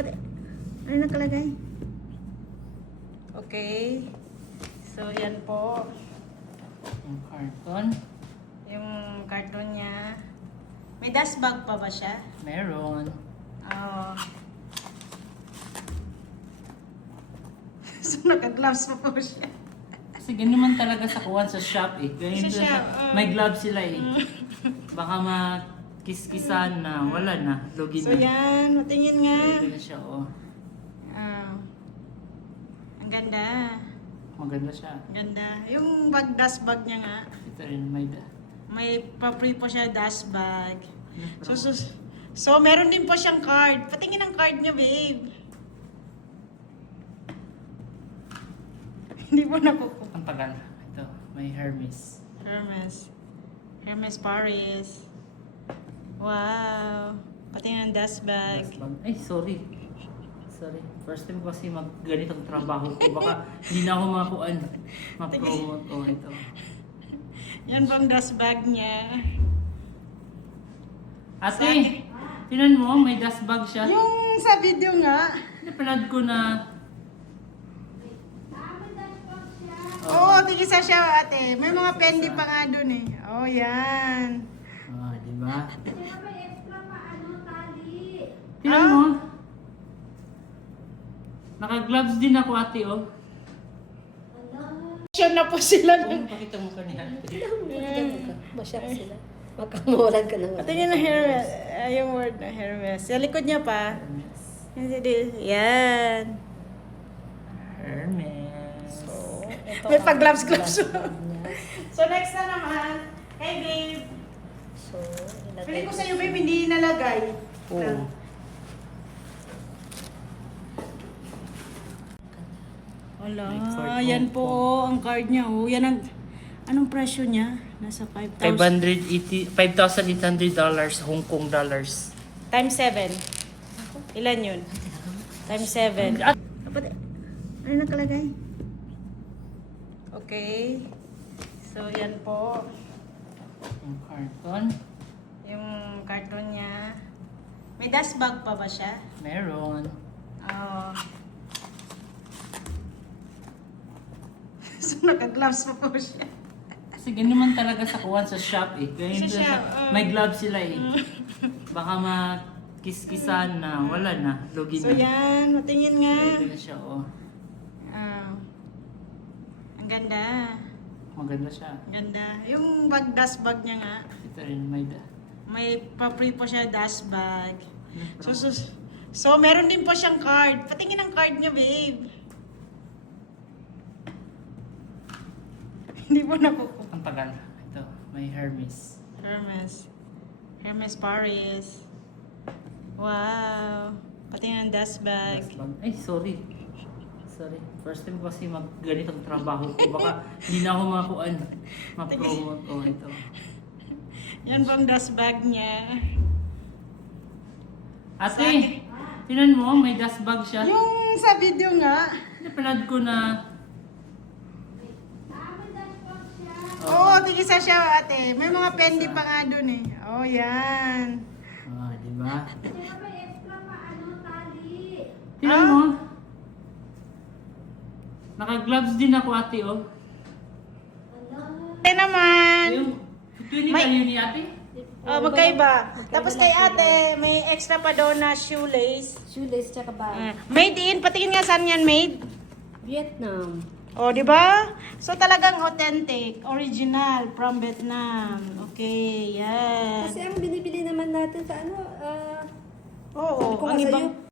Dapat, ano nakalagay? Okay. So, yan po. Yung carton. Yung carton niya. May dust bag pa ba siya? Meron. Oo. So, naka-gloves pa po siya. Kasi ganun naman talaga sa kuwan sa shop eh. Ganyan Sa shop, may gloves sila eh. Baka makis-kisan na, wala na, lugi So, na. yan. Matingin nga. Ito na siya, oh. Ah. Ang ganda. Maganda siya. Ang ganda. Yung bag, dust bag niya nga. Ito rin, May pa-free po siya dust bag. So, meron din po siyang card. Patingin ang card niya, babe. Hindi po nakukuha. ang tagal. Ito, may Hermes. Hermes Paris. Wow. Patingin ang dust bag. Ay, sorry. First time kasi ganitong trabaho ko. Baka hindi na ako ma-promote. Oh, ito. Yan po ang dust bag niya. Ate, tinan mo, may dust bag siya. Yung sa video nga. Napanood ko na. Oo, tigisa siya, ate. May mga pendi pa nga dun eh. Oh, yan. Ah, di ba? May extra pa tali. Tinan mo. Naka-gloves din ako, ate, oh. Siya na po sila. Oh, pakita mo ka niya. Masyak sila. Magkamulan ka ng Patingin na Hermes. Yung word na Hermes. Sa likod niya pa. Yan. Hermes. May pag-gloves. So, next na naman. Hey, babe. So, Pili ko sa'yo, babe, hindi nalagay. Oo. Wala. May card Yan po. po ang card niya. Oh. Yan ang... Anong presyo niya? Nasa 5,000. $5,800 Hong Kong dollars. Times 7. Ilan yun? Times 7. Dapat, ano nakalagay? Okay. So, yan po. Yung carton. Yung carton niya. May dust bag pa ba siya? Meron. Oo. So, naka-gloves pa po siya. Kasi ganun naman talaga sa kuwan sa shop eh. Ganyan Sa shop, may gloves sila eh. Baka makis-kisan na, wala na, lugi So, na. yan. Matingin nga. Ito na siya, oh. Ah. Ang ganda. Maganda siya. Ang ganda. Yung bag, dust bag niya nga. Ito rin, May pa-free po siya dust bag. So, meron din po siyang card. Patingin ang card niya, babe. Hindi po nakukuha. ang tagal. Ito, may Hermes. Hermes Paris. Wow. Patingin ang dust bag. Ay, sorry. First time kasi ganitong trabaho ko. Baka hindi na ako ma-promote. Oh, ito. Yan po ang dust bag niya. Ate, tinan mo, may dust bag siya. Yung sa video nga. Napanood ko na. Oo, tigisa siya, ate. May mga pendi pa nga dun eh. Oh, yan. Ah, di ba? may extra pa tali. Tinan mo. Naka-gloves din ako, ate, oh. Ate naman. Yung, ito May- kayo ni ate? Oh, magkaiba. Tapos kay ate, may extra pa doon na shoelace. Shoelace tsaka bag. Made in. Patingin nga saan yan made. Vietnam. Oh, di ba? So talagang authentic, original from Vietnam. Okay, yan. Kasi ang binibili naman natin sa Oo, Kung ang sa ibang iyo,